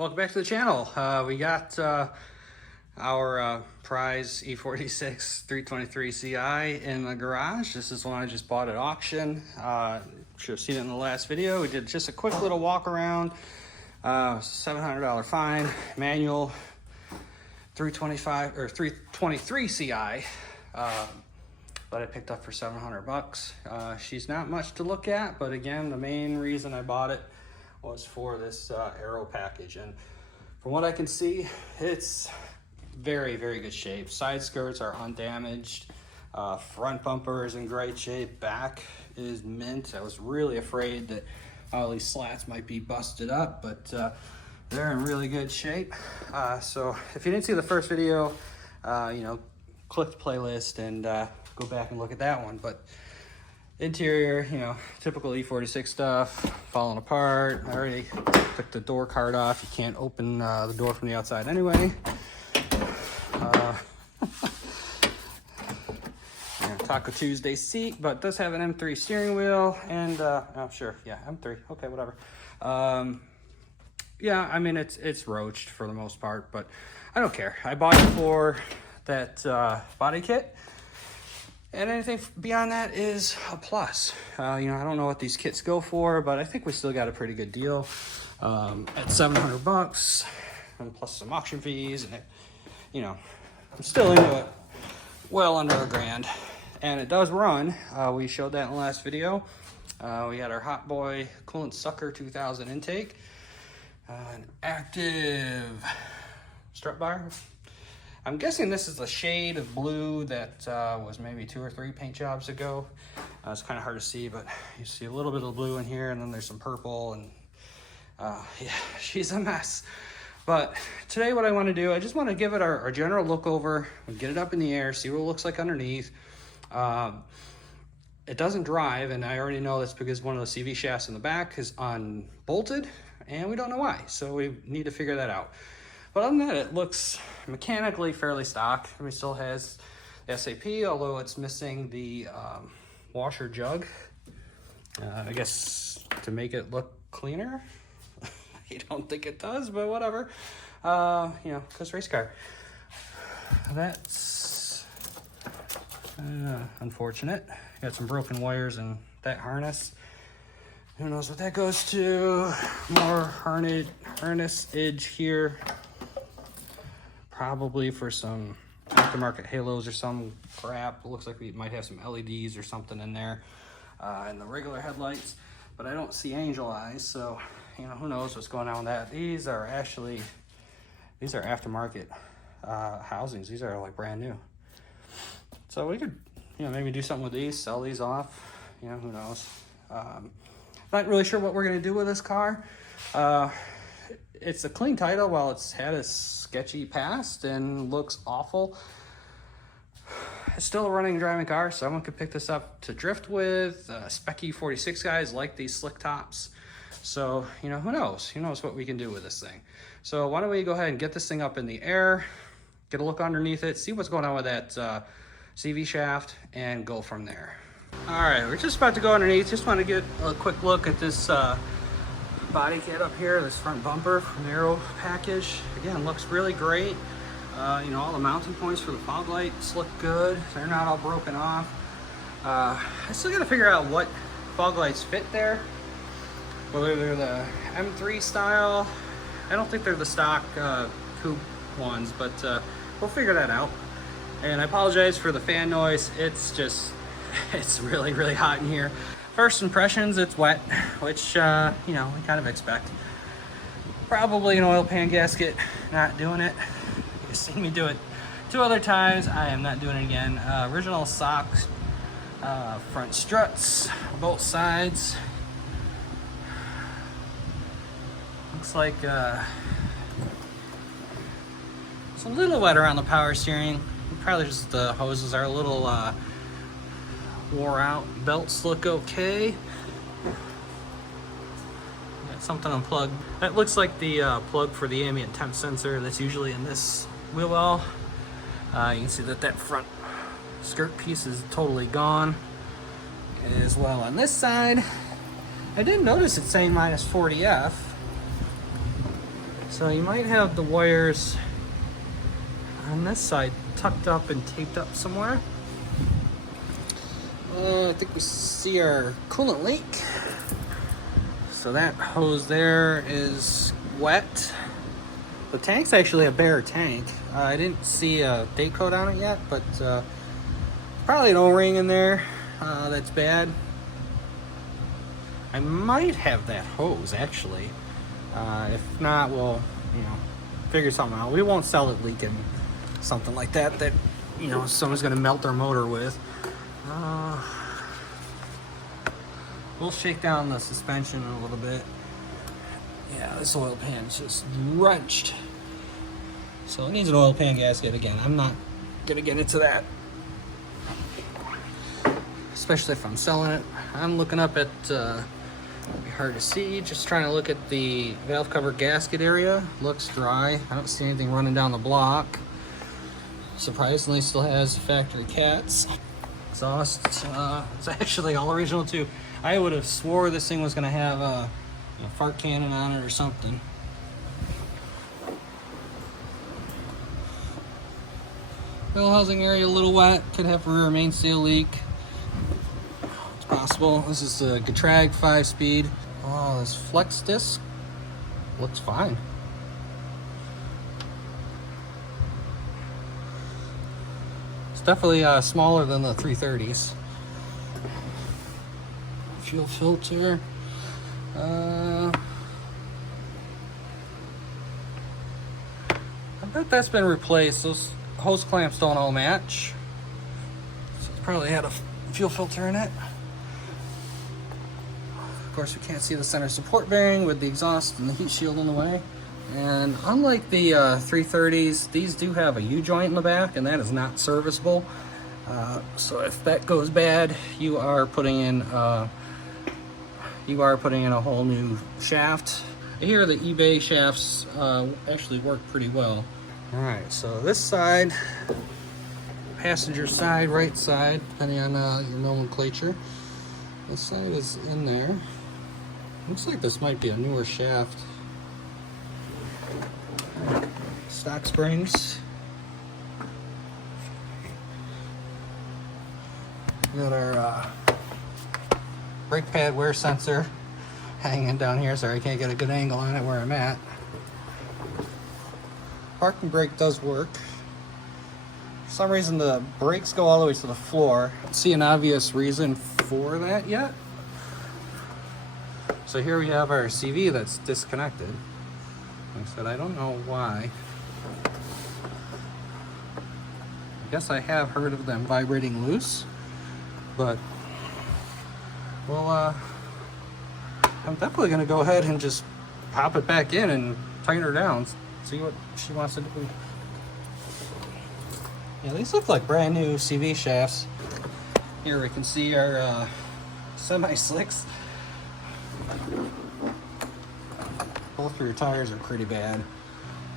welcome back to the channel. We got our prize E46 323 CI in the garage. This is one I just bought at auction. Should have seen it in the last video. We did just a quick little walk around. $700 fine, manual, 325 or 323 CI. But I picked up for 700 bucks. She's not much to look at, but again, the main reason I bought it was for this aero package. And from what I can see, it's very, very good shape. Side skirts are undamaged. Front bumper is in great shape. Back is mint. I was really afraid that all these slats might be busted up, but they're in really good shape. So if you didn't see the first video, click the playlist and go back and look at that one. But interior, typical E46 stuff, falling apart. I already took the door card off. You can't open the door from the outside anyway. Taco Tuesday seat, but does have an M3 steering wheel and M3. Okay, whatever. Yeah, I mean it's roached for the most part, but I don't care. I bought it for that body kit. And anything beyond that is a plus. I don't know what these kits go for, but I think we still got a pretty good deal at 700 bucks, and plus some auction fees. And I'm still into it. Well under $1,000, and it does run. We showed that in the last video. We had our Hot Boy Coolant Sucker 2000 intake, an active strut bar. I'm guessing this is a shade of blue that was maybe 2 or 3 paint jobs ago. It's kind of hard to see, but you see a little bit of blue in here, and then there's some purple, and yeah, she's a mess. But today what I want to do, I just want to give it our general look over, get it up in the air, see what it looks like underneath. It doesn't drive, and I already know that's because one of the CV shafts in the back is unbolted, and we don't know why, so we need to figure that out. But other than that, it looks mechanically fairly stock. I mean, it still has the SAP, although it's missing the washer jug. I guess to make it look cleaner. I don't think it does, but whatever. Because race car. That's unfortunate. Got some broken wires in that harness. Who knows what that goes to? More harness edge here. Probably for some aftermarket halos or some crap. It looks like we might have some LEDs or something in there, in the regular headlights, but I don't see angel eyes, so who knows what's going on with that. These are aftermarket housings. These are like brand new, so we could maybe do something with these, sell these off. Who knows. Not really sure what we're gonna do with this car. It's a clean title while it's had a sketchy past and looks awful. It's still a running and driving car. Someone could pick this up to drift with. Spec E46 guys like these slick tops. So, who knows? Who knows what we can do with this thing. So why don't we go ahead and get this thing up in the air, get a look underneath it, see what's going on with that CV shaft, and go from there. All right, we're just about to go underneath. Just want to get a quick look at this body kit up here, this front bumper from the aero package. Again, looks really great. All the mounting points for the fog lights look good. They're not all broken off. I still gotta figure out what fog lights fit there. Whether they're the M3 style. I don't think they're the stock coupe ones, but we'll figure that out. And I apologize for the fan noise. It's really, really hot in here. First impressions, it's wet, which, we kind of expect. Probably an oil pan gasket, not doing it. You've seen me do it 2 other times. I am not doing it again. Original socks, front struts, both sides. Looks like it's a little wet around the power steering. Probably just the hoses are a little wore out. Belts look okay. Got something unplugged. That looks like the plug for the ambient temp sensor that's usually in this wheel well. You can see that front skirt piece is totally gone. As well on this side, I didn't notice it saying -40F. So you might have the wires on this side tucked up and taped up somewhere. I think we see our coolant leak. So that hose there is wet. The tank's actually a bare tank. I didn't see a date code on it yet, but probably an O-ring in there that's bad. I might have that hose actually. If not, we'll figure something out. We won't sell it leaking something like that someone's gonna melt their motor with. We'll shake down the suspension a little bit. Yeah, this oil pan is just wrenched. So it needs an oil pan gasket again. I'm not gonna get into that, especially if I'm selling it. I'm looking up at, be hard to see, just trying to look at the valve cover gasket area. Looks dry. I don't see anything running down the block. Surprisingly, still has factory cats. Exhaust, it's actually all original too. I would have swore this thing was gonna have a fart cannon on it or something. Wheel housing area a little wet. Could have a rear mainsail leak. It's possible. This is a Getrag 5-speed. Oh, this flex disc looks fine. It's definitely smaller than the 330s. Fuel filter. I bet that's been replaced. Those hose clamps don't all match. So it's probably had a fuel filter in it. Of course, we can't see the center support bearing with the exhaust and the heat shield in the way. And unlike the 330s, these do have a U-joint in the back, and that is not serviceable. So if that goes bad, you are putting in a whole new shaft. Here, the eBay shafts actually work pretty well. All right, so this side, passenger side, right side, depending on your nomenclature. This side is in there. Looks like this might be a newer shaft. Stock springs. We got our brake pad wear sensor hanging down here. Sorry, I can't get a good angle on it where I'm at. Parking brake does work. For some reason, the brakes go all the way to the floor. I don't see an obvious reason for that yet. So here we have our CV that's disconnected. Like I said, I don't know why. I guess I have heard of them vibrating loose, but well, I'm definitely gonna go ahead and just pop it back in and tighten her down, see what she wants to do. Yeah, these look like brand new CV shafts. Here we can see our semi-slicks. Both rear tires are pretty bad.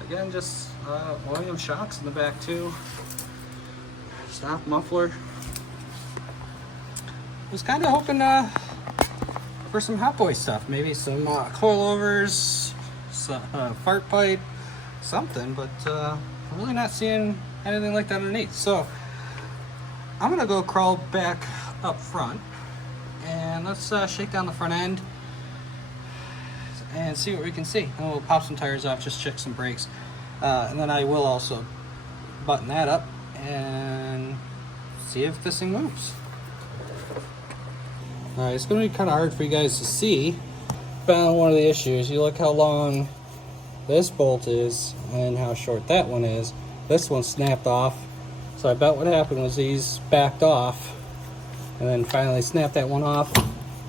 Again, just Williams shocks in the back too. Stop muffler. Was kind of hoping for some Hot Boy stuff, maybe some coilovers, some fart pipe, something, but I'm really not seeing anything like that underneath. So I'm gonna go crawl back up front and let's shake down the front end and see what we can see. And we'll pop some tires off, just check some brakes, and then I will also button that up and see if this thing moves. Alright, it's going to be kind of hard for you guys to see. Found one of the issues. You look how long this bolt is and how short that one is. This one snapped off. So I bet what happened was these backed off and then finally snapped that one off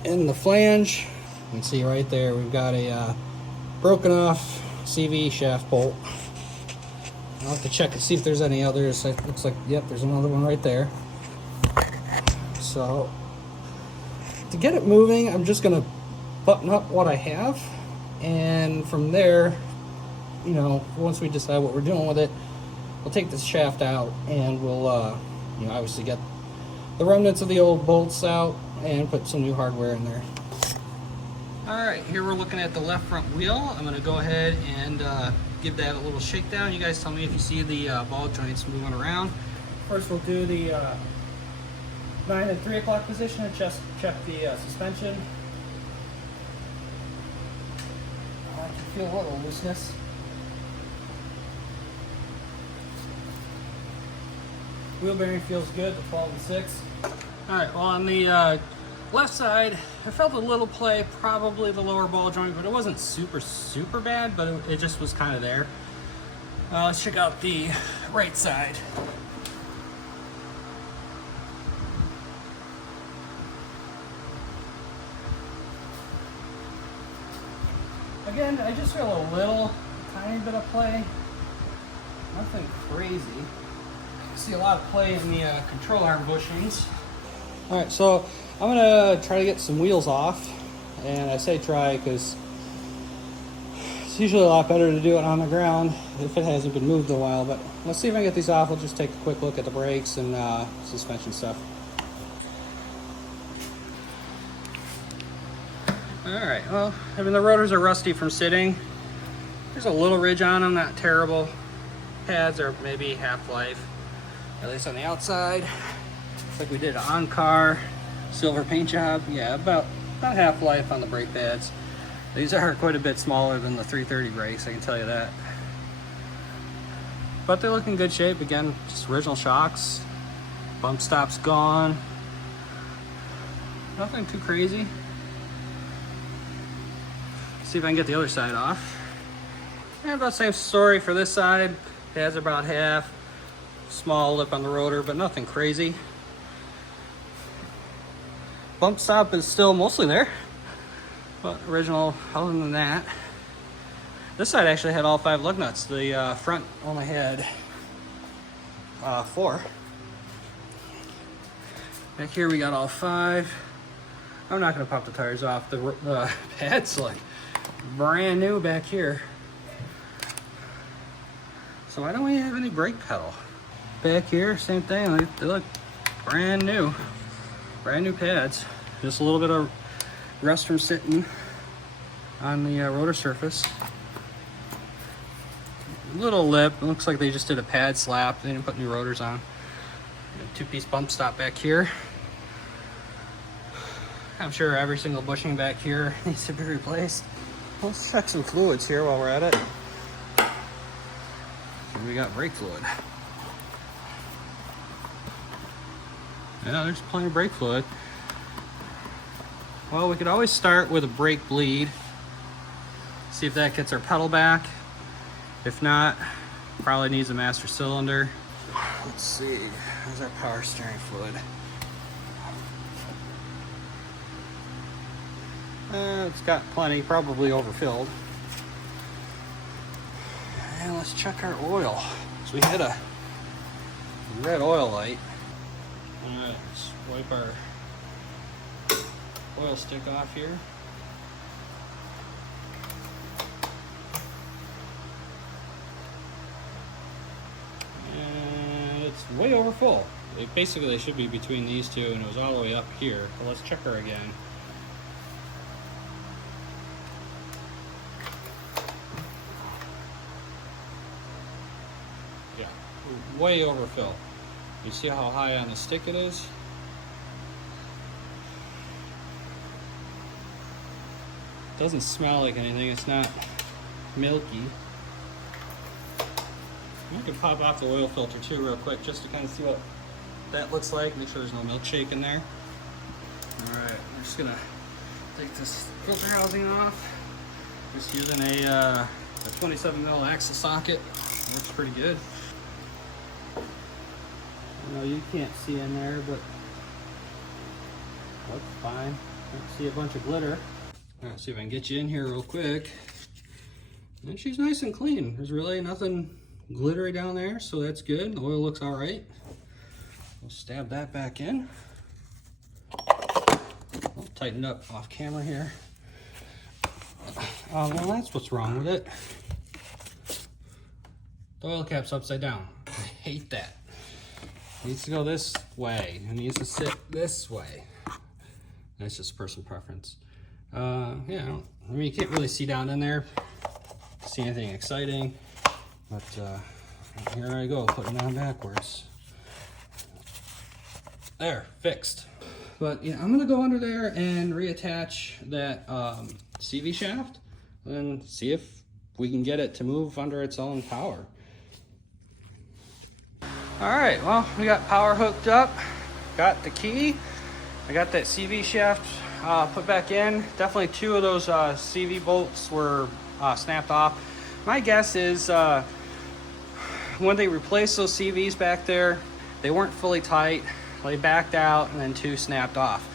in the flange. You can see right there we've got a broken off CV shaft bolt. I'll have to check and see if there's any others. It looks like, yep, there's another one right there. So to get it moving, I'm just gonna button up what I have, and from there, you know, once we decide what we're doing with it, we'll take this shaft out and we'll you know, obviously get the remnants of the old bolts out and put some new hardware in there. All right, here we're looking at the left front wheel. I'm gonna go ahead and give that a little shakedown. You guys tell me if you see the ball joints moving around. First we'll do the 9 and 3 o'clock position and just check the suspension. I can feel a little looseness. Wheel bearing feels good, the 12 and 6. All right, well on the left side, I felt a little play, probably the lower ball joint, but it wasn't super bad, but it just was kind of there. Let's check out the right side. Again, I just feel a little, tiny bit of play. Nothing crazy. I see a lot of play in the control arm bushings. All right, so I'm gonna try to get some wheels off, and I say try because it's usually a lot better to do it on the ground if it hasn't been moved in a while. But let's see if I can get these off. We'll just take a quick look at the brakes and suspension stuff. All right, well, I mean the rotors are rusty from sitting. There's a little ridge on them, not terrible. Pads are maybe half-life, at least on the outside. Looks like we did an on-car silver paint job. Yeah, about half-life on the brake pads. These are quite a bit smaller than the 330 brakes, I can tell you that. But they look in good shape. Again, just original shocks. Bump stop's gone. Nothing too crazy. See if I can get the other side off. And about the same story for this side. Pads are about half. Small lip on the rotor, but nothing crazy. Bump stop is still mostly there, but original other than that. This side actually had all 5 lug nuts. The front only had 4. Back here we got all 5. I'm not gonna pop the tires off. The pads look brand new back here. So why don't we have any brake pedal? Back here, same thing. They look brand new. Brand new pads. Just a little bit of rust from sitting on the rotor surface. Little lip. It looks like they just did a pad slap. They didn't put new rotors on. 2-piece bump stop back here. I'm sure every single bushing back here needs to be replaced. Let's check some fluids here while we're at it. We got brake fluid. Yeah, there's plenty of brake fluid. Well, we could always start with a brake bleed. See if that gets our pedal back. If not, probably needs a master cylinder. Let's see, there's our power steering fluid. It's got plenty, probably overfilled. And let's check our oil. So we hit a red oil light. Alright, let's wipe our oil stick off here. And it's way over full. Basically, they should be between these two, and it was all the way up here. But let's check her again. Yeah, way overfill. You see how high on the stick it is? Doesn't smell like anything, it's not milky. I can pop off the oil filter too real quick just to kind of see what that looks like. Make sure there's no milkshake in there. Alright, we're just gonna take this filter housing off. Just using a 27mm axle socket. Works pretty good. I know you can't see in there, but that's fine. I can see a bunch of glitter. Alright, see if I can get you in here real quick. And she's nice and clean. There's really nothing glittery down there, so that's good. The oil looks alright. We'll stab that back in. I'll tighten it up off camera here. Well, that's what's wrong with it. The oil cap's upside down. I hate that. It needs to go this way. It needs to sit this way. That's just personal preference. Yeah, I mean, you can't really see down in there, see anything exciting, but here I go, putting it on backwards. There, fixed. But yeah, I'm gonna go under there and reattach that CV shaft and see if we can get it to move under its own power. All right, well, we got power hooked up, got the key, I got that CV shaft put back in. Definitely two of those CV bolts were snapped off. My guess is when they replaced those CVs back there, they weren't fully tight. They backed out and then two snapped off.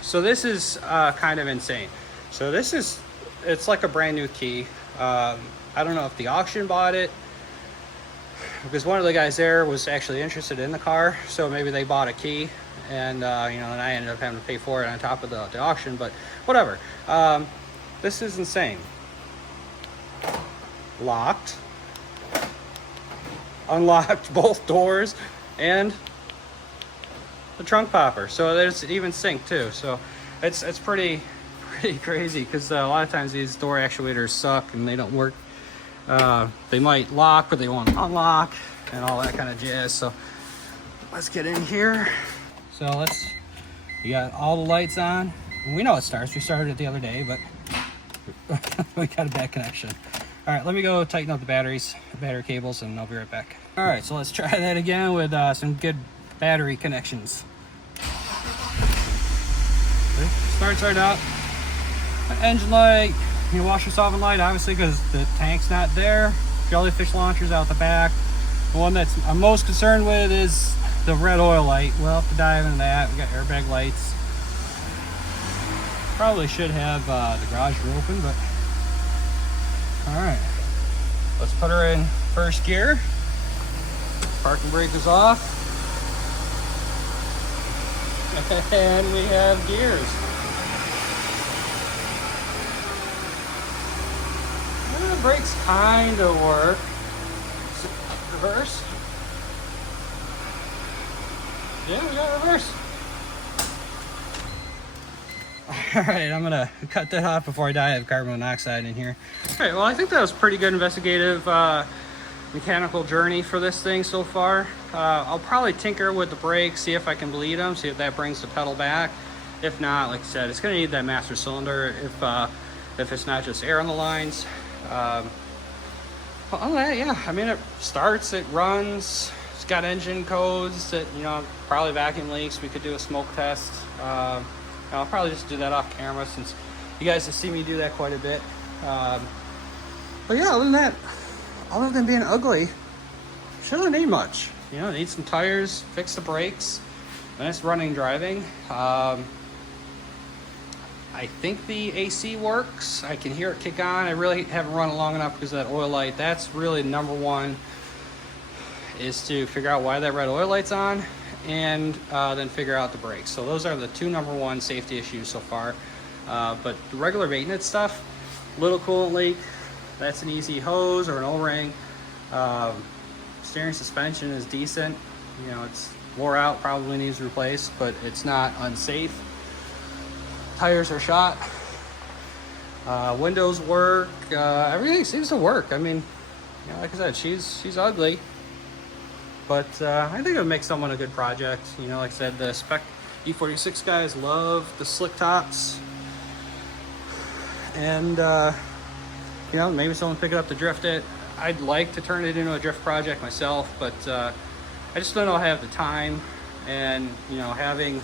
So this is kind of insane. So this is, it's like a brand new key. I don't know if the auction bought it, because one of the guys there was actually interested in the car, so maybe they bought a key, and you know, and I ended up having to pay for it on top of the auction, but whatever. This is insane. Locked, unlocked both doors, and the trunk popper. So there's even sync too. So it's pretty crazy, because a lot of times these door actuators suck and they don't work. They might lock, but they won't unlock, and all that kind of jazz. So let's get in here. So you got all the lights on. We know it starts. We started it the other day, but we got a bad connection. All right, let me go tighten up the battery cables, and I'll be right back. All right, so let's try that again with some good battery connections. Okay, starts right up. Engine light, your washer solvent light, obviously, because the tank's not there. Jellyfish launcher's out the back. The one that's I'm most concerned with is the red oil light. We'll have to dive into that. We got airbag lights. Probably should have the garage door open, but all right. Let's put her in first gear. Parking brake is off. And we have gears. The brakes kind of work. Reverse. Yeah, we got reverse. All right, I'm gonna cut that off before I die of carbon monoxide in here. All right, well, I think that was pretty good investigative mechanical journey for this thing so far. I'll probably tinker with the brakes, see if I can bleed them, see if that brings the pedal back. If not, like I said, it's gonna need that master cylinder if it's not just air on the lines. Well, other than that, yeah, I mean, it starts, it runs, it's got engine codes that, you know, probably vacuum leaks. We could do a smoke test. I'll probably just do that off camera, since you guys have seen me do that quite a bit. But yeah, other than that, other than being ugly, shouldn't need much. You know, need some tires, fix the brakes, and it's running, driving. I think the AC works. I can hear it kick on. I really haven't run it long enough because of that oil light. That's really number one, is to figure out why that red oil light's on, and then figure out the brakes. So those are the two number one safety issues so far. But the regular maintenance stuff, little coolant leak, that's an easy hose or an O-ring. Steering suspension is decent. You know, it's wore out, probably needs replaced, but it's not unsafe. Tires are shot. Windows work. Everything seems to work. I mean, you know, like I said, she's ugly, but I think it would make someone a good project. You know, like I said, the spec E46 guys love the slick tops, and you know, maybe someone pick it up to drift it. I'd like to turn it into a drift project myself, but I just don't know if I have the time, and you know, having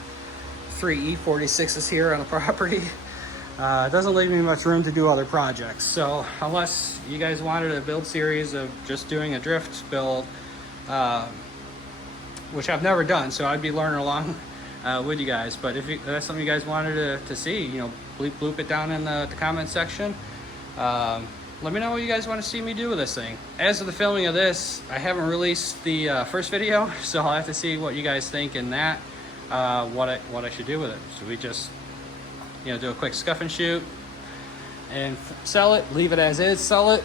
3 E46s here on the property doesn't leave me much room to do other projects. So unless you guys wanted a build series of just doing a drift build, which I've never done, so I'd be learning along with you guys. But if that's something you guys wanted to see, you know, bloop it down in the comment section. Let me know what you guys want to see me do with this thing. As of the filming of this, I haven't released the first video, so I'll have to see what you guys think in that. What I should do with it. Should we just, you know, do a quick scuff and shoot and sell it, leave it as is, sell it,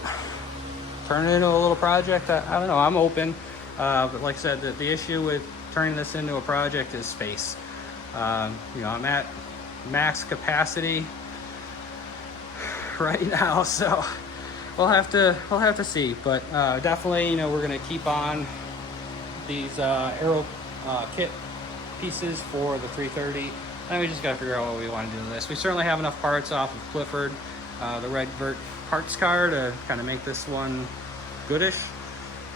turn it into a little project? I don't know, I'm open. But like I said, the issue with turning this into a project is space. You know, I'm at max capacity right now, so we'll have to see. But definitely, you know, we're gonna keep on these aero kit pieces for the 330, and we just gotta figure out what we want to do with this. We certainly have enough parts off of Clifford, the Red Vert parts car, to kind of make this one goodish.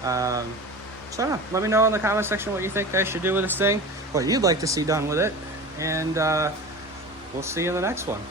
So let me know in the comment section what you think I should do with this thing, what you'd like to see done with it, and we'll see you in the next one.